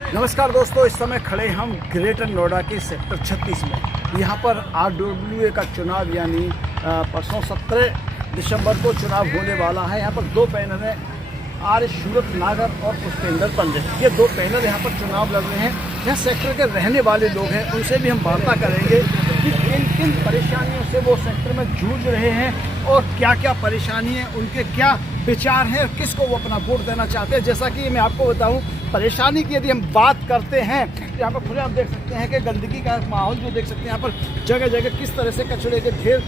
नमस्कार दोस्तों, इस समय खड़े हम ग्रेटर नोएडा के सेक्टर 36 में। यहाँ पर RWA का चुनाव यानी परसों 17 दिसंबर को चुनाव होने वाला है। यहाँ पर दो पैनल हैं, आर्य सूरत नागर और पुष्पेंद्र पंडित। ये दो पैनल यहाँ पर चुनाव लड़ रहे हैं। यहाँ सेक्टर के रहने वाले लोग हैं, उनसे भी हम वार्ता करेंगे कि किन किन परेशानियों से वो सेक्टर में जूझ रहे हैं और क्या क्या परेशानी है, उनके क्या विचार हैं और किसको वो अपना वोट देना चाहते हैं। जैसा कि मैं आपको बताऊं, परेशानी की यदि हम बात करते हैं तो यहाँ पर खुले आप देख सकते हैं कि गंदगी का माहौल जो देख सकते हैं, यहाँ पर जगह जगह किस तरह से कचरे के ढेर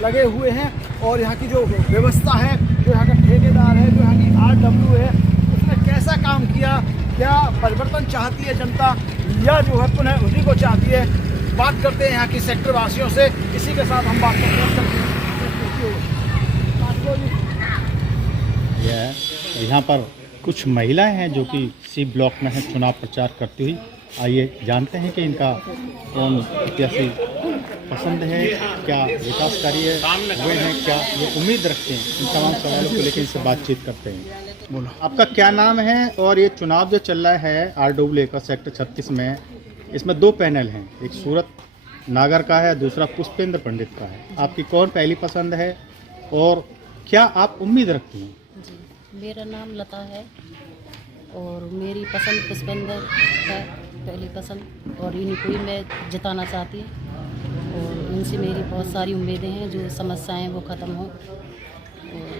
लगे हुए हैं। और यहाँ की जो व्यवस्था है, जो यहाँ का ठेकेदार है, जो यहाँ की RWA है, उसने कैसा काम किया, क्या परिवर्तन चाहती है जनता या जो है पुनः उसी को चाहती है। बात करते हैं यहाँ की सेक्टर वासियों से। इसी के साथ हम बात करते हैं। यहाँ पर कुछ महिलाएं हैं जो कि सी ब्लॉक में है चुनाव प्रचार करती हुई। आइए जानते हैं कि इनका कौन प्रत्याशी पसंद है, क्या विकास कार्य हुए हैं, क्या ये उम्मीद रखते हैं। इन तमाम सवालों को लेकर इनसे बातचीत करते हैं। बोलो, आपका क्या नाम है और ये चुनाव जो चल रहा है RWA का सेक्टर 36 में, इसमें दो पैनल हैं, एक सूरत नागर का है, दूसरा पुष्पेंद्र पंडित का है। आपकी कौन पहली पसंद है और क्या आप उम्मीद रखती हैं? मेरा नाम लता है और मेरी पसंद पुष्पेंद्र है, पहली पसंद, और इनको ही मैं जिताना चाहती हूँ। और इनसे मेरी बहुत सारी उम्मीदें हैं, जो समस्याएं वो ख़त्म हो।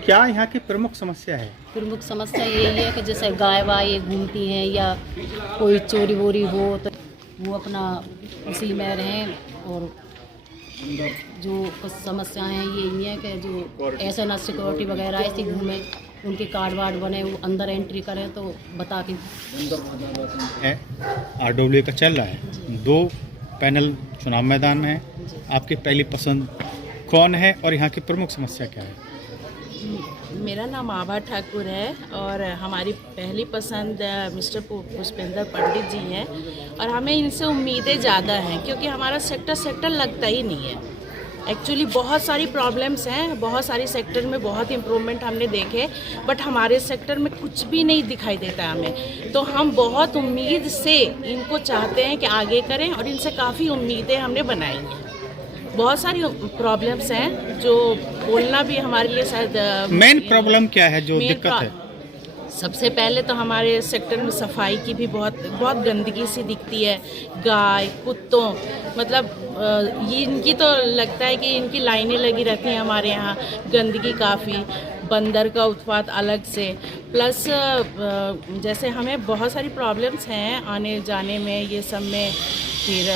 क्या यहाँ की प्रमुख समस्या है? प्रमुख समस्या यही है कि जैसे गाय वाय घूमती हैं या कोई चोरी वोरी हो तो वो अपना उसी में रहें। और जो कुछ समस्याएं हैं ये ही है कि जो ऐसे ना सिक्योरिटी वगैरह ऐसी घूमें, उनके कार्ड वार्ड बने, वो अंदर एंट्री करें तो बता के। RWA का चल रहा है, दो पैनल चुनाव मैदान में है। आपकी पहली पसंद कौन है और यहाँ की प्रमुख समस्या क्या है? मेरा नाम आभा ठाकुर है और हमारी पहली पसंद मिस्टर पुष्पेंद्र पंडित जी हैं। और हमें इनसे उम्मीदें ज़्यादा हैं क्योंकि हमारा सेक्टर लगता ही नहीं है। एक्चुअली बहुत सारी प्रॉब्लम्स हैं, बहुत सारी सेक्टर में बहुत इम्प्रूवमेंट हमने देखे, बट हमारे सेक्टर में कुछ भी नहीं दिखाई देता हमें। तो हम बहुत उम्मीद से इनको चाहते हैं कि आगे करें और इनसे काफ़ी उम्मीदें हमने बनाई हैं। बहुत सारी प्रॉब्लम्स हैं जो बोलना भी हमारे लिए शायद। मेन प्रॉब्लम क्या है जो दिक्कत है? सबसे पहले तो हमारे सेक्टर में सफाई की भी बहुत गंदगी सी दिखती है। गाय कुत्तों मतलब ये इनकी तो लगता है कि इनकी लाइनें लगी रहती हैं हमारे यहाँ। गंदगी काफ़ी, बंदर का उत्पात अलग से, प्लस जैसे हमें बहुत सारी प्रॉब्लम्स हैं आने जाने में, ये सब में। फिर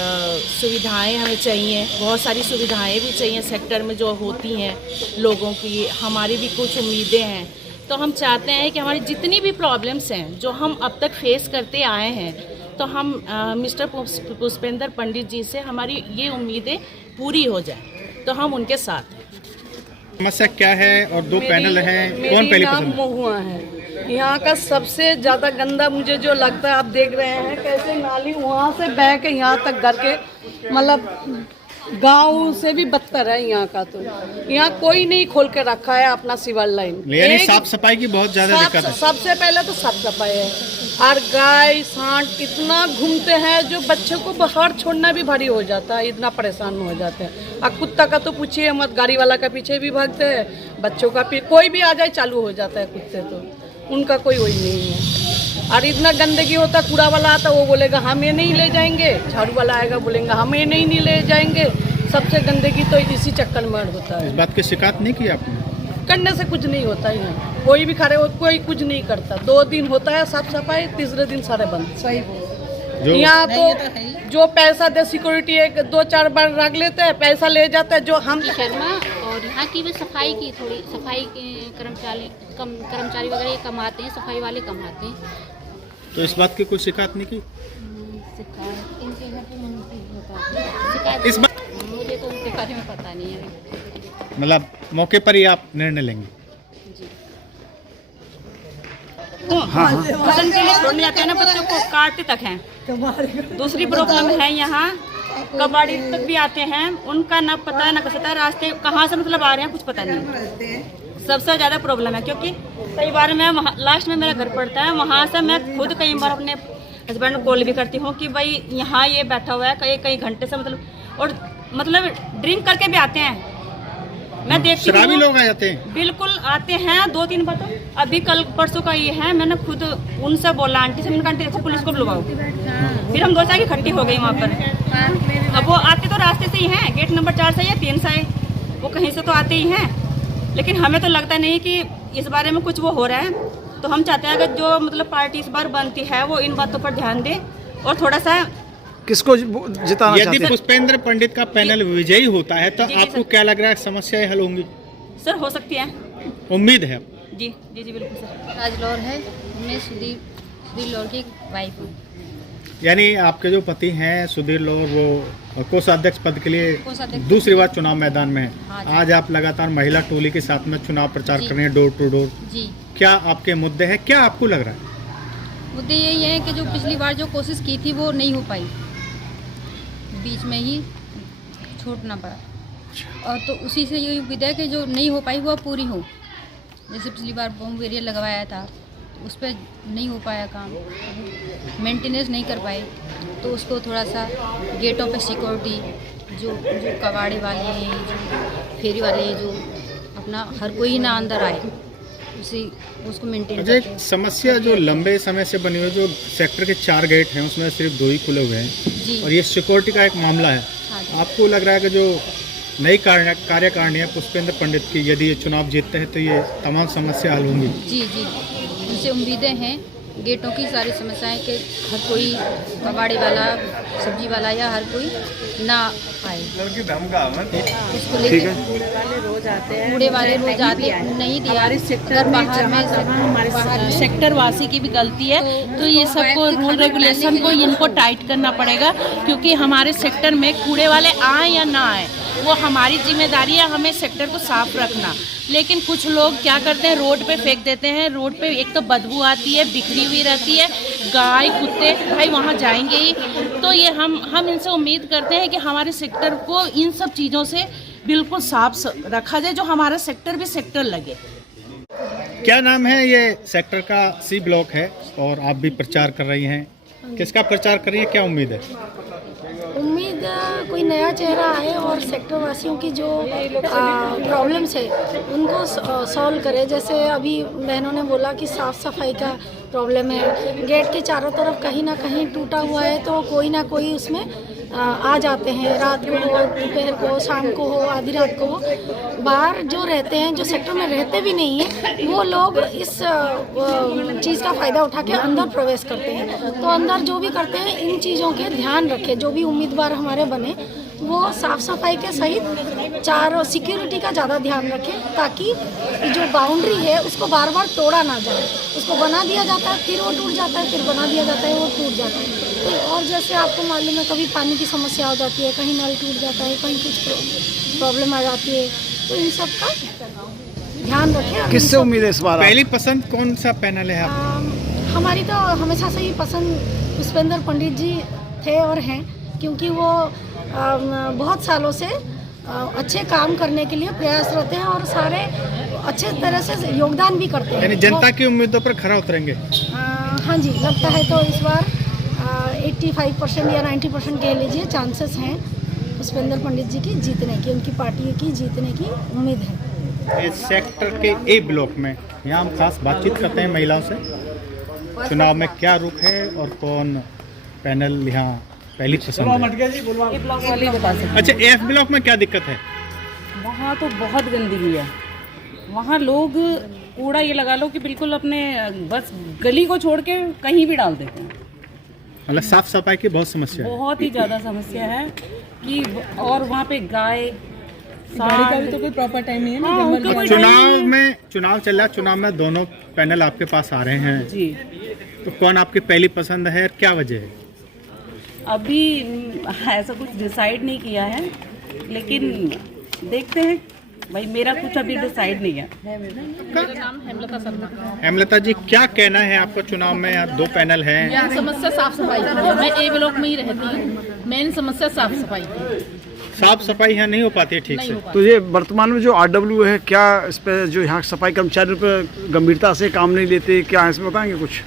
सुविधाएं हमें चाहिए, बहुत सारी सुविधाएं भी चाहिए सेक्टर में जो होती हैं लोगों की। हमारी भी कुछ उम्मीदें हैं, तो हम चाहते हैं कि हमारी जितनी भी प्रॉब्लम्स हैं जो हम अब तक फेस करते आए हैं, तो हम मिस्टर पुष्पेंद्र पंडित जी से हमारी ये उम्मीदें पूरी हो जाए, तो हम उनके साथ हैं। समस्या क्या है और दो पैनल हैं, कौन पहली पसंद? महुआ है। यहाँ का सबसे ज़्यादा गंदा मुझे जो लगता है, आप देख रहे हैं कैसे नाली वहाँ से बह के यहाँ तक घर के, मतलब गांव से भी बदतर है यहाँ का। तो यहाँ कोई नहीं खोल के रखा है अपना सीवर लाइन। यानी साफ सफाई की बहुत ज़्यादा दिक्कत है। सबसे पहले तो साफ सफाई है, और गाय सांड इतना घूमते हैं जो बच्चों को बाहर छोड़ना भी भारी हो जाता है, इतना परेशान हो जाते हैं। और कुत्ता का तो पूछिए मत, गाड़ी वाला का पीछे भी भागते हैं, बच्चों का कोई भी आ जाए चालू हो जाता है कुत्ते, तो उनका कोई वही नहीं है। और इतना गंदगी होता, कूड़ा वाला आता वो बोलेगा हम ये नहीं ले जाएंगे, झाड़ू वाला आएगा बोलेंगे हम ये नहीं ले जाएंगे। सबसे गंदगी तो इसी चक्कर में होता है। इस बात की शिकायत नहीं की आपने? करने से कुछ नहीं होता है, कोई भी खड़े हो, कोई कुछ नहीं करता। 2 दिन होता है साफ सफाई, तीसरे दिन सारे बंद। सही यहाँ तो जो पैसा दे सिक्योरिटी एक 2-4 बार रख लेते हैं, पैसा ले जाता है जो हम शर्मा। और यहाँ की भी सफाई की थोड़ी सफाई के कर्मचारी वगैरह कम आते हैं, सफाई वाले कम आते हैं। तो इस बात की कोई शिकायत नहीं की? शिकायत इनके घर पे शिकायत इस बात मुझे तो उनके बारे में पता नहीं है। मतलब मौके पर ही आप निर्णय लेंगे? भोजन के लिए छोड़ने जाते हैं ना, बच्चों को काटते तक हैं। दूसरी प्रॉब्लम है यहाँ कबाड़ी तक भी आते हैं, उनका ना पता है ना कसता है, रास्ते कहाँ से मतलब आ रहे हैं कुछ पता नहीं। सबसे ज़्यादा प्रॉब्लम है क्योंकि कई बार मैं वहाँ लास्ट में मेरा घर पड़ता है, वहाँ से मैं खुद कई बार अपने हस्बैंड को कॉल भी करती हूँ कि भाई यहाँ ये बैठा हुआ है कई घंटे से, और ड्रिंक करके भी आते हैं। मैं देखती शराबी हूँ लोग आ जाते हैं, बिल्कुल आते हैं 2-3 बार। तो अभी कल परसों का ये है, मैंने खुद उनसे बोला आंटी से, मैंने आंटी देखो पुलिस को बुलवाओ। फिर हम 2 चार इकट्ठी हो गई वहाँ पर। अब वो आते तो रास्ते से ही हैं, गेट नंबर 4 से या 3 से, वो कहीं से तो आते ही हैं। लेकिन हमें तो लगता नहीं कि इस बारे में कुछ वो हो रहा है। तो हम चाहते हैं अगर जो पार्टी इस बार बनती है वो इन बातों पर ध्यान दे और थोड़ा सा। किसको जिताना यदि चाहते हैं? पुष्पेंद्र पंडित का पैनल विजयी होता है तो जी, जी, आपको सर। क्या लग रहा है समस्याएं हल होंगी? सर हो सकती है, उम्मीद है। जी जी जी बिल्कुल सर। राज लौर है, मैं सुधीर लौर की वाइफ हूँ। यानी आपके जो पति हैं सुधीर लौर, वो कोषाध्यक्ष पद के लिए कोषाध्यक्ष दूसरी बार चुनाव मैदान में हाँ है। जी। आज आप लगातार महिला टोली के साथ में चुनाव प्रचार जी। कर रहे हैं, डोर टू डोर। जी, क्या आपके मुद्दे हैं, क्या आपको लग रहा है? मुद्दे यही है कि जो पिछली बार जो कोशिश की थी वो नहीं हो पाई, बीच में ही छूटना पड़ा। और तो उसी से ये उम्मीद है कि जो नहीं हो पाई वो पूरी हो। जैसे पिछली बार बॉम्ब बैरियर लगवाया था, तो उस पर नहीं हो पाया काम, मेंटेनेंस नहीं कर पाए, तो उसको थोड़ा सा गेटों पे सिक्योरिटी, जो कबाड़े वाले हैं, जो फेरी वाले हैं, जो अपना हर कोई ना अंदर आए, उसको मेंटेन अच्छा, एक समस्या जो लंबे समय से बनी हुई, जो सेक्टर के 4 गेट हैं उसमें सिर्फ 2 ही खुले हुए हैं जी। और ये सिक्योरिटी का एक मामला है। हाँ जी। आपको लग रहा है कि जो नई कार्यकारिणी है पुष्पेंद्र पंडित की, यदि ये चुनाव जीतते हैं तो ये तमाम समस्या हल होंगी? जी जी, उनसे उम्मीदें हैं। गेटों की सारी समस्याएं कि हर कोई कबाड़ी वाला, सब्जी वाला या हर कोई ना आए, उसको लेकर कूड़े वाले रोज आते नहीं दिया। अगर बाहर में सेक्टर वासी की भी गलती है, तो ये सबको रूल रेगुलेशन को इनको टाइट करना पड़ेगा, क्योंकि हमारे सेक्टर में कूड़े वाले आए या ना आए वो हमारी जिम्मेदारी है, हमें सेक्टर को साफ रखना। लेकिन कुछ लोग क्या करते हैं, रोड पे फेंक देते हैं। रोड पे एक तो बदबू आती है, बिखरी हुई रहती है, गाय कुत्ते भाई वहाँ जाएंगे ही। तो ये हम इनसे उम्मीद करते हैं कि हमारे सेक्टर को इन सब चीज़ों से बिल्कुल साफ रखा जाए, जो हमारा सेक्टर भी सेक्टर लगे। क्या नाम है? ये सेक्टर का C ब्लॉक है और आप भी प्रचार कर रही हैं, किसका प्रचार कर रही हैं, क्या उम्मीद है? उम्मीद कोई नया चेहरा आए और सेक्टर वासियों की जो प्रॉब्लम्स है उनको सॉल्व करे। जैसे अभी बहनों ने बोला कि साफ़ सफाई का प्रॉब्लम है, गेट के चारों तरफ कहीं ना कहीं टूटा हुआ है, तो कोई ना कोई उसमें आ जाते हैं, रात को हो, दोपहर को, शाम को हो, आधी रात को हो। बाहर जो रहते हैं, जो सेक्टर में रहते भी नहीं हैं, वो लोग इस चीज़ का फ़ायदा उठा के अंदर प्रवेश करते हैं। तो अंदर जो भी करते हैं इन चीज़ों के ध्यान रखें। जो भी उम्मीदवार हमारे बने वो साफ़ सफाई के सहित सिक्योरिटी का ज़्यादा ध्यान रखें, ताकि जो बाउंड्री है उसको बार बार तोड़ा ना जाए। उसको बना दिया जाता है, फिर वो टूट जाता है, फिर बना दिया जाता है, वो टूट जाता है। तो और जैसे आपको मालूम है, कभी पानी की समस्या हो जाती है, कहीं नल टूट जाता है, कहीं कुछ प्रॉब्लम आ जाती है, तो इन सब का ध्यान रखें। किससे उम्मीद है इस बार? पहली पसंद कौन सा पैनल है आप? हमारी तो हमेशा से ही पसंद पुष्पेंद्र पंडित जी थे और हैं, क्योंकि वो बहुत सालों से अच्छे काम करने के लिए प्रयासरत हैं और सारे अच्छे तरह से योगदान भी करते हैं। यानी जनता की उम्मीदों पर खरा उतरेंगे? हाँ जी, लगता है। तो इस बार 85% या 90% कह लीजिए चांसेस हैं पुष्पेंद्र पंडित जी की जीतने की, उनकी पार्टी की जीतने की उम्मीद है। इस सेक्टर के A ब्लॉक में यहाँ हम खास बातचीत करते हैं महिलाओं से। चुनाव में क्या रुख है और कौन पैनल यहाँ पहली पसंद है? अच्छा, F ब्लॉक में क्या दिक्कत है? वहाँ तो बहुत गंदगी है। वहाँ लोग कूड़ा ये लगा लो कि बिल्कुल अपने बस गली को छोड़ के कहीं भी डाल देते हैं। मतलब साफ सफाई की बहुत समस्या है। बहुत ही ज़्यादा समस्या है कि और वहाँ पे गाय गाड़ी का भी तो कोई प्रॉपर टाइम नहीं है ना। उनका कोई चुनाव चल रहा है, चुनाव में दोनों पैनल आपके पास आ रहे हैं जी, तो कौन आपकी पहली पसंद है और क्या वजह है? अभी ऐसा कुछ डिसाइड नहीं किया है, लेकिन देखते हैं भाई, मेरा कुछ अभी डिसाइड नहीं है। मेरा नाम हेमलता शर्मा। हेमलता जी, क्या कहना है आपका? चुनाव में यहाँ 2 पैनल हैं। यहाँ समस्या साफ सफाई की है। मैं A ब्लॉक में ही रहती हूँ। मेन समस्या साफ सफाई की। साफ सफाई यहाँ नहीं हो पाती है ठीक से। तो ये वर्तमान में जो RW है, क्या इस पर जो यहाँ सफाई कर्मचारियों पर गंभीरता से काम नहीं लेते, क्या इसमें बताएंगे कुछ?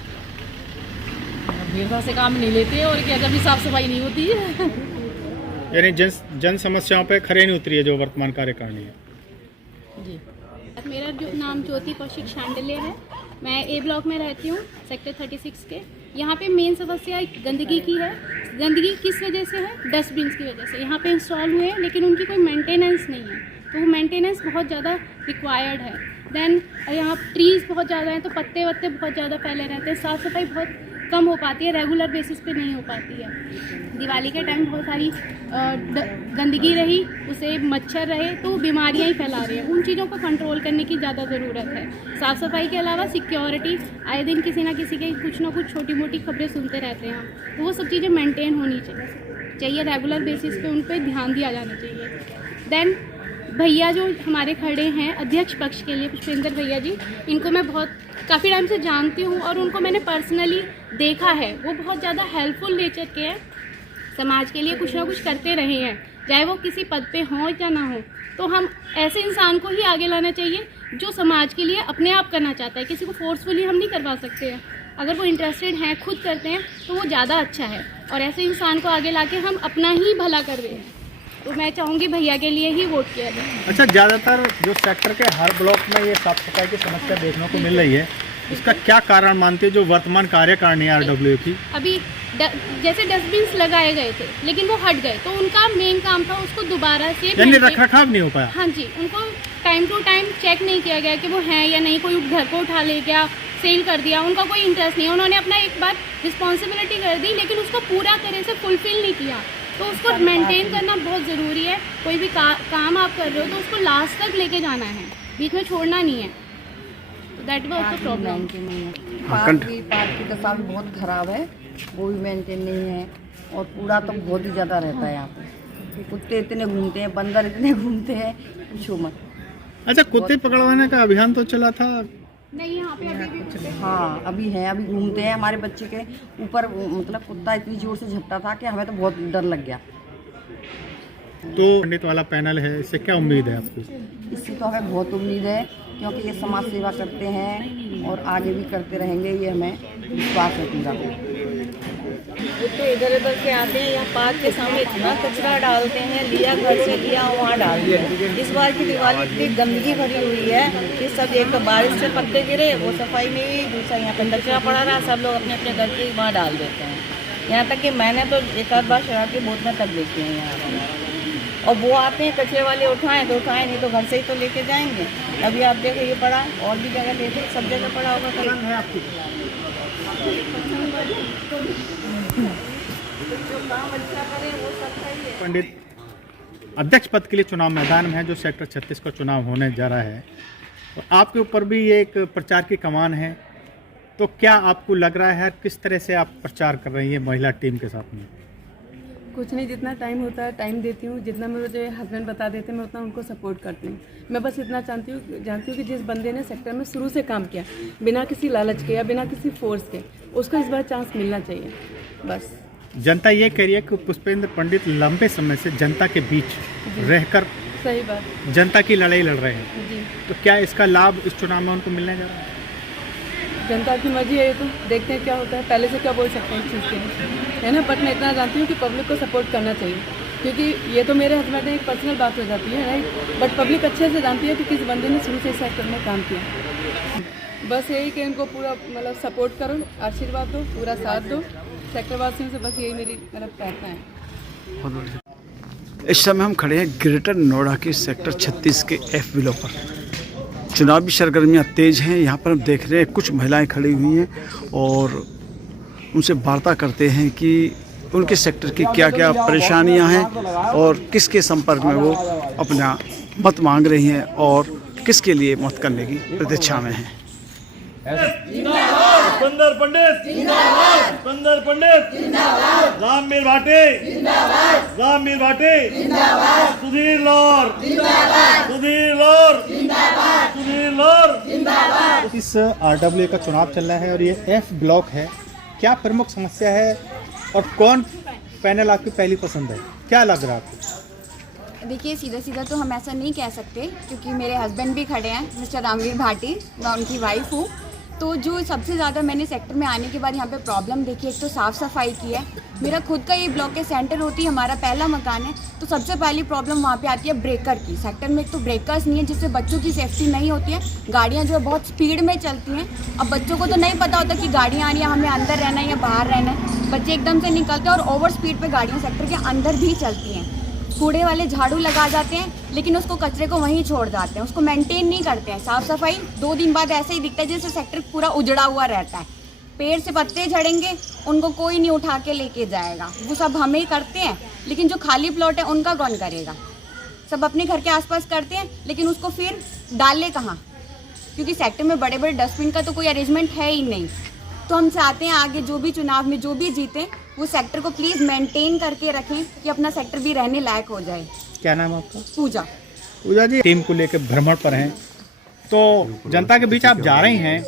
गंभीरता से काम नहीं लेते और क्या जब भी साफ सफाई नहीं होती है। यानी जन समस्याओं पे खरे नहीं उतरी है जो वर्तमान कार्यकारिणी है। जी मेरा जो नाम ज्योति कौशिक शांडिल्य है। मैं ए ब्लॉक में रहती हूँ, सेक्टर 36 के। यहाँ पे मेन समस्या गंदगी की है। गंदगी किस वजह से है? डस्टबिन की वजह से। यहाँ पे इंस्टॉल हुए हैं लेकिन उनकी कोई मेंटेनेंस नहीं है, तो वो मेंटेनेंस बहुत ज़्यादा रिक्वायर्ड है। देन यहाँ ट्रीज़ बहुत ज़्यादा हैं तो पत्ते वत्ते बहुत ज़्यादा फैले रहते हैं। साफ़ सफाई बहुत कम हो पाती है, रेगुलर बेसिस पे नहीं हो पाती है। दिवाली के टाइम बहुत सारी गंदगी रही, उसे मच्छर रहे तो बीमारियां ही फैला रहे हैं। उन चीज़ों को कंट्रोल करने की ज़्यादा ज़रूरत है। साफ़ सफाई के अलावा सिक्योरिटी, आए दिन किसी ना किसी के कुछ ना कुछ छोटी मोटी खबरें सुनते रहते हैं हम, तो वो सब चीज़ें मेंटेन होनी चाहिए। रेगुलर बेसिस पे उन पर ध्यान दिया जाना चाहिए। देन भैया जो हमारे खड़े हैं अध्यक्ष पक्ष के लिए, पुष्पेंद्र भैया जी, इनको मैं काफ़ी टाइम से जानती हूँ और उनको मैंने पर्सनली देखा है। वो बहुत ज़्यादा हेल्पफुल नेचर के हैं, समाज के लिए कुछ ना कुछ करते रहे हैं, चाहे वो किसी पद पे हों या ना हो। तो हम ऐसे इंसान को ही आगे लाना चाहिए जो समाज के लिए अपने आप करना चाहता है। किसी को फोर्सफुली हम नहीं करवा सकते हैं। अगर वो इंटरेस्टेड हैं, खुद करते हैं, तो वो ज़्यादा अच्छा है। और ऐसे इंसान को आगे ला के हम अपना ही भला कर रहे हैं। तो मैं चाहूँगी भैया के लिए ही वोट किया जाए। अच्छा, ज़्यादातर जो सेक्टर के हर ब्लॉक में ये साफ सफाई की समस्या देखने को मिल रही है, इसका क्या कारण मानते हैं जो वर्तमान कार्यकारिणी है RWA की? अभी जैसे डस्टबिन लगाए गए थे लेकिन वो हट गए, तो उनका मेन काम था उसको दोबारा से रख रखाव नहीं हो पाया। हाँ जी, उनको टाइम टू टाइम चेक नहीं किया गया कि वो हैं या नहीं। कोई घर को उठा ले गया, सेल कर दिया, उनका कोई इंटरेस्ट नहीं है। उन्होंने अपना एक बार रिस्पॉन्सिबिलिटी कर दी लेकिन उसको पूरा तरह से फुलफिल नहीं किया। तो उसको मेंटेन करना बहुत ज़रूरी है। कोई भी काम आप कर रहे हो तो उसको लास्ट तक लेके जाना है, बीच में छोड़ना नहीं है। That was the problem. Park की दशा भी बहुत ख़राब है, वो भी मेंटेन नहीं है। और कूड़ा तो बहुत ही ज़्यादा रहता है यहाँ पे। कुत्ते इतने घूमते हैं, बंदर इतने घूमते हैं, पूछो मत। अच्छा, कुत्ते पकड़वाने का अभियान तो चला था? नहीं, यहाँ पे अभी भी हाँ, अभी है, अभी घूमते हैं। हमारे बच्चे के ऊपर मतलब कुत्ता इतनी जोर से झपटा था कि हमें तो बहुत डर लग गया। तो पंडित वाला पैनल है, इससे क्या उम्मीद है आपको? इससे तो हमें बहुत उम्मीद है क्योंकि ये समाज सेवा करते हैं और आगे भी करते रहेंगे, ये हमें विश्वास है पूरा। तो इधर उधर से आते हैं, यहाँ पार्क के सामने इतना कचरा डालते हैं, लिया घर से लिया वहाँ डाल दिया। इस बार की दिवाली इतनी गंदगी भरी हुई है कि सब, एक तो बारिश से पत्ते गिरे, वो सफाई में ही, दूसरा यहाँ पर कचरा पड़ा रहा, सब लोग अपने अपने घर के वहाँ डाल देते हैं। यहाँ तक कि मैंने तो एक आध बार शराब की बोतलें तक देखी हैं यहाँ पर। और वो आते हैं कचरे वाले, उठाएं तो उठाएं, नहीं तो घर से ही तो लेके जाएंगे। अभी आप देखो ये पड़ा, और भी जगह लेते, सब जगह पड़ा होगा। है आपकी जो काम अच्छा करे वो सब सही है। पंडित, अध्यक्ष पद के लिए चुनाव मैदान में है जो सेक्टर 36 का चुनाव होने जा रहा है, और आपके ऊपर भी ये एक प्रचार की कमान है, तो क्या आपको लग रहा है किस तरह से आप प्रचार कर रही हैं महिला टीम के साथ में? कुछ नहीं, जितना टाइम होता है टाइम देती हूँ, जितना मुझे हस्बैंड बता देते हैं मैं उतना उनको सपोर्ट करती हूँ। मैं बस इतना जानती हूँ कि जिस बंदे ने सेक्टर में शुरू से काम किया, बिना किसी लालच के या बिना किसी फोर्स के, उसको इस बार चांस मिलना चाहिए। बस जनता ये कह रही है कि पुष्पेंद्र पंडित लंबे समय से जनता के बीच रहकर सही बात जनता की लड़ाई लड़ रहे हैं, जी। तो क्या इसका लाभ इस चुनाव में उनको मिलने जा रहा है? जनता की मर्जी है, ये तो देखते हैं क्या होता है। पहले से क्या बोल सकते हैं इस चीज़ के, है ना। बट मैं इतना जानती हूँ कि पब्लिक को सपोर्ट करना चाहिए, क्योंकि ये तो मेरे हस्बैंड में एक पर्सनल बात हो जाती है, राइट। बट पब्लिक अच्छे से जानती है कि किस बंदे ने शुरू से इस सेक्टर में काम किया। बस यही कि इनको पूरा मतलब सपोर्ट करो, आशीर्वाद दो, पूरा साथ दो। सेक्टर वासियों से बस यही मेरी मतलब प्रार्थना है। इस समय हम खड़े हैं ग्रेटर नोएडा के सेक्टर 36 के F ब्लॉक पर। चुनावी सरगर्मियाँ तेज़ हैं। यहाँ पर हम देख रहे हैं कुछ महिलाएं खड़ी हुई हैं और उनसे वार्ता करते हैं कि उनके सेक्टर की क्या क्या परेशानियाँ हैं और किसके संपर्क में वो अपना मत मांग रही हैं और किसके लिए मत करने की प्रतीक्षा में हैं। पुष्पेंद्र पंडित जिंदाबाद, पुष्पेंद्र पंडित जिंदाबाद, रामवीर भाटी जिंदाबाद, रामवीर भाटी जिंदाबाद, सुधीर लौर जिंदाबाद, सुधीर लौर जिंदाबाद, सुधीर लौर जिंदाबाद। इस RWA का चुनाव चल रहा है और ये F ब्लॉक है, क्या प्रमुख समस्या है और कौन पैनल आपकी पहली पसंद है, क्या लग रहा है आपको? देखिए, सीधा सीधा तो हम ऐसा नहीं कह सकते क्योंकि मेरे हस्बैंड भी खड़े हैं, मिस्टर रामवीर भाटी, मैं उनकी वाइफ हूँ। तो जो सबसे ज़्यादा मैंने सेक्टर में आने के बाद यहाँ पे प्रॉब्लम देखी, एक तो साफ़ सफाई की है। मेरा खुद का ये ब्लॉक के सेंटर होती है, हमारा पहला मकान है, तो सबसे पहली प्रॉब्लम वहाँ पे आती है ब्रेकर की। सेक्टर में एक तो ब्रेकर्स नहीं है, जिससे बच्चों की सेफ्टी नहीं होती है। गाड़ियाँ जो है बहुत स्पीड में चलती हैं। अब बच्चों को तो नहीं पता होता कि गाड़ियाँ आ रही हैं, हमें अंदर रहना है या बाहर रहना है। बच्चे एकदम से निकलते हैं और ओवर स्पीड पर गाड़ियाँ सेक्टर के अंदर भी चलती हैं। कूड़े वाले झाड़ू लगा जाते हैं, लेकिन उसको कचरे को वहीं छोड़ जाते हैं, उसको मेंटेन नहीं करते हैं। साफ़ सफाई 2 दिन बाद ऐसे ही दिखता है जैसे सेक्टर पूरा उजड़ा हुआ रहता है। पेड़ से पत्ते झड़ेंगे, उनको कोई नहीं उठा के लेके जाएगा, वो सब हम ही करते हैं। लेकिन जो खाली प्लॉट है उनका कौन करेगा? सब अपने घर के आसपास करते हैं, लेकिन उसको फिर डाले कहाँ? क्योंकि सेक्टर में बड़े बड़े डस्टबिन का तो कोई अरेंजमेंट है ही नहीं। तो हम चाहते हैं आगे जो भी चुनाव में जो भी जीते, वो सेक्टर को प्लीज़ मेंटेन करके रखें कि अपना सेक्टर भी रहने लायक हो जाए। क्या नाम है आपका? पूजा। पूजा जी, टीम को लेकर भ्रमण पर हैं, तो जनता के बीच आप जा रही हैं,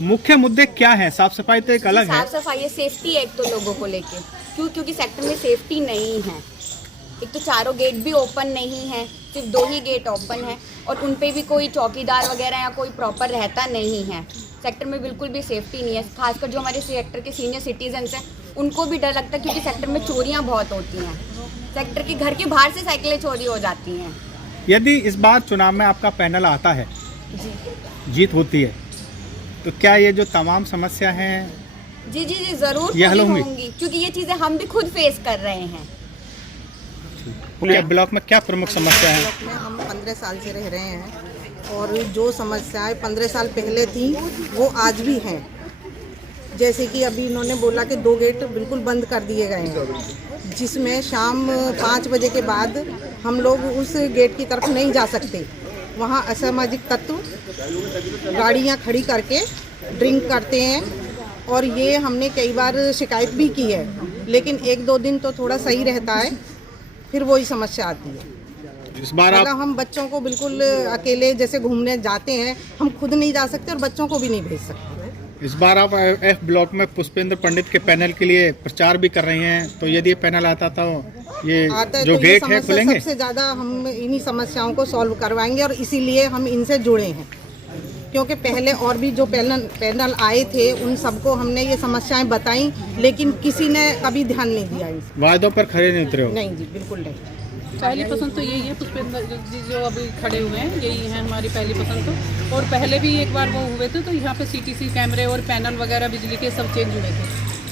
मुख्य मुद्दे क्या हैं? साफ सफाई तो एक अलग है। साफ सफाई है, सेफ्टी है एक तो लोगों को लेके, क्योंकि सेक्टर में सेफ्टी नहीं है। एक तो चारों गेट भी ओपन नहीं है, सिर्फ 2 ही गेट ओपन है, और उन पे भी कोई चौकीदार वगैरह या कोई प्रॉपर रहता नहीं है। सेक्टर में बिल्कुल भी सेफ्टी नहीं है। खासकर जो हमारे सेक्टर के सीनियर सिटीजन्स हैं, उनको भी डर लगता है, क्योंकि सेक्टर में चोरियां बहुत होती हैं। सेक्टर के घर के बाहर से साइकिलें चोरी हो जाती हैं। यदि इस बार चुनाव में आपका पैनल आता है, जीत होती है, तो क्या ये जो तमाम समस्या हैं जी ज़रूर पूरी होंगी, क्योंकि ये चीज़ें हम भी खुद फेस कर रहे हैं। ब्लॉक में क्या प्रमुख समस्या है? ब्लॉक में हम 15 साल से रह रहे हैं, और जो समस्याएं 15 साल पहले थी वो आज भी हैं। जैसे कि अभी इन्होंने बोला कि 2 गेट बिल्कुल बंद कर दिए गए हैं, जिसमें शाम 5 बजे के बाद हम लोग उस गेट की तरफ नहीं जा सकते। वहाँ असामाजिक तत्व गाड़ियाँ खड़ी करके ड्रिंक करते हैं, और ये हमने कई बार शिकायत भी की है, लेकिन 1-2 दिन तो थोड़ा सही रहता है, फिर वही समस्या आती है। इस बार मतलब हम बच्चों को बिल्कुल अकेले जैसे घूमने जाते हैं, हम खुद नहीं जा सकते और बच्चों को भी नहीं भेज सकते। इस बार आप एफ ब्लॉक में पुष्पेंद्र पंडित के पैनल के लिए प्रचार भी कर रही हैं, तो यदि ये पैनल आता तो ये जो गेट है खुलेंगे? सबसे ज़्यादा हम इन्हीं समस्याओं को सॉल्व करवाएंगे, और इसीलिए हम इनसे जुड़े हैं, क्योंकि पहले और भी जो पैनल आए थे उन सबको हमने ये समस्याएं बताई, लेकिन किसी ने कभी ध्यान नहीं दिया। वायदों पर खड़े नहीं उतरे हो? नहीं जी, बिल्कुल नहीं। पहली पसंद तो यही है, पुष्पेंद्र जी जो अभी खड़े हुए हैं, यही है हमारी पहली पसंद। तो और पहले भी एक बार वो हुए थे, तो यहाँ पे CTC कैमरे और पैनल वगैरह बिजली के सब चेंज हुए थे,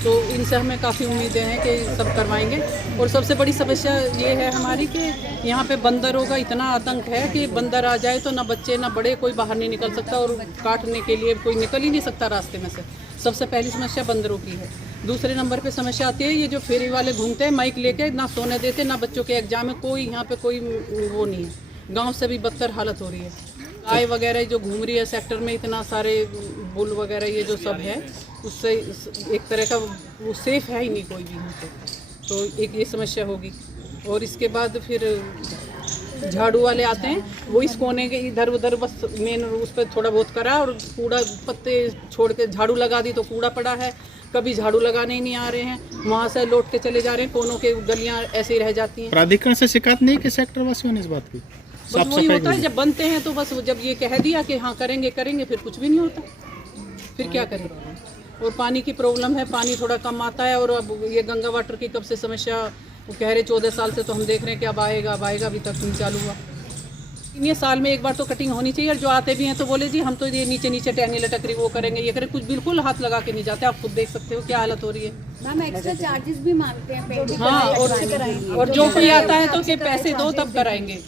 तो इनसे हमें काफ़ी उम्मीदें हैं कि सब करवाएंगे। और सबसे बड़ी समस्या ये है हमारी कि यहाँ पे बंदरों का इतना आतंक है कि बंदर आ जाए तो ना बच्चे ना बड़े कोई बाहर नहीं निकल सकता, और काटने के लिए कोई निकल ही नहीं सकता रास्ते में से। सबसे पहली समस्या बंदरों की है। दूसरे नंबर पे समस्या आती है ये जो फेरी वाले घूमते हैं माइक लेके, ना सोने देते ना बच्चों के एग्जाम में, कोई यहाँ पे कोई वो नहीं है। गांव से भी बदतर हालत हो रही है। गाय वगैरह जो घूम रही है सेक्टर में, इतना सारे बुल वगैरह ये जो सब है, उससे एक तरह का वो सेफ है ही नहीं कोई भी यहाँ पे, तो एक ये समस्या होगी। और इसके बाद फिर झाड़ू वाले आते हैं, वो इस कोने के इधर उधर बस मेन उस पर थोड़ा बहुत करा, और कूड़ा पत्ते छोड़ के झाड़ू लगा दी तो कूड़ा पड़ा है, कभी झाड़ू लगाने ही नहीं आ रहे हैं, वहाँ से लौट के चले जा रहे हैं, कोनों के गलियाँ ऐसे ही रह जाती हैं। प्राधिकरण से शिकायत नहीं कि सेक्टर वासियों ने इस बात की? बस वही होता है, जब बनते हैं तो बस जब ये कह दिया कि हाँ करेंगे करेंगे, फिर कुछ भी नहीं होता, फिर क्या करें। और पानी की प्रॉब्लम है, पानी थोड़ा कम आता है, और अब ये गंगा वाटर की कब से समस्या, वो कह रहे 14 साल से, तो हम देख रहे हैं कि अब आएगा, अभी तक नहीं चालू हुआ। ये साल में एक बार तो कटिंग होनी चाहिए, और जो आते भी हैं तो बोले जी हम तो ये नीचे टहनी लटक रही, वो करेंगे ये करें, कुछ बिल्कुल हाथ लगा के नहीं जाते। आप खुद देख सकते हो क्या हालत हो रही है। मैम एक्स्ट्रा चार्जेस भी मांगते हैं। हाँ, और जो कोई आता है तो कि पैसे दो तब कराएंगे,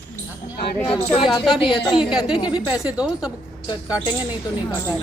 कोई आता भी है तो ये कहते हैं कि अभी पैसे दो तब काटेंगे, नहीं तो नहीं काटेंगे।